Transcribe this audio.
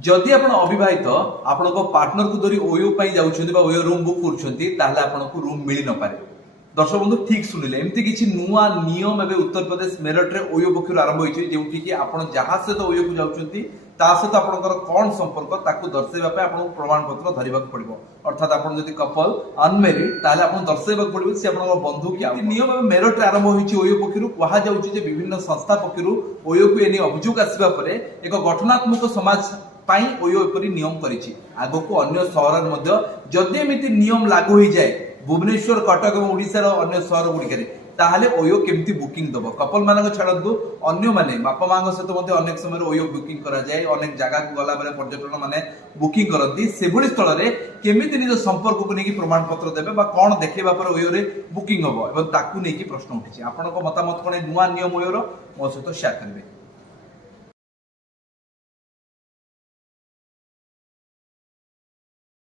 जदि आप अविवाहित आपण पार्टनर को धरी ओयो जाऊँ ओयो रूम बुक कर रूम मिल न पारे। दर्शक बंधु ठीक शुणिले एमती किसी नुआ नियम एवं उत्तर प्रदेश मेरठ में ओयो पक्ष आरंभ होती जो कि आप जहाँ सहित ओयो को जाऊँगी सहित आपंकर कौन संपर्क ताकू दर्शाइवाई आपको प्रमाण पत्र धरवा पड़ो। अर्थात आप कपल अनमेरिड ताले आपको दर्शाइवा पड़ो सी आप बंधु कि नियम एवं मेरठ में आरंभ होती ओयो पक्ष कहुचे विभिन्न संस्था पक्ष ओयो को एने अभियोग आसवा एक गठनात्मक समाज ओयो एपरी नियम करिछि। आगको अन्य सहर जदि एमिति नियम लागू हो जाए भुवनेश्वर कटक और ओडिशार अन्य सहर गुड़िक ताहले ओयो केमती बुकिंग दबो कपल मान छाड़ू अन्य माने बापा माँ सहित अनेक समय ओयो बुकिंग करा जाए अनेक जगह को गला बेले पर्यटन माने बुकिंग करती से स्थल में केमिति निज संपर्क को लेकिन प्रमाण पत्र देवे कौन देखा पर ओयो रे बुकिंग हम एवं ताकू नहीं प्रश्न उठी। आपन मतामत कौन नुआ नियम ओयोर मो सहित शेयर करेंगे।